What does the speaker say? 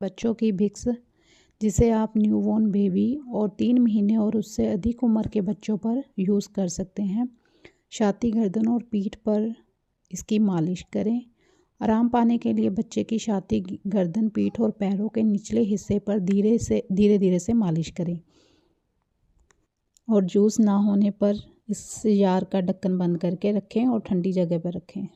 बच्चों की विक्स, जिसे आप न्यूबॉर्न बेबी और 3 महीने और उससे अधिक उम्र के बच्चों पर यूज़ कर सकते हैं। छाती, गर्दन और पीठ पर इसकी मालिश करें। आराम पाने के लिए बच्चे की छाती, गर्दन, पीठ और पैरों के निचले हिस्से पर धीरे धीरे से मालिश करें। और जूस ना होने पर इस जार का ढक्कन बंद करके रखें और ठंडी जगह पर रखें।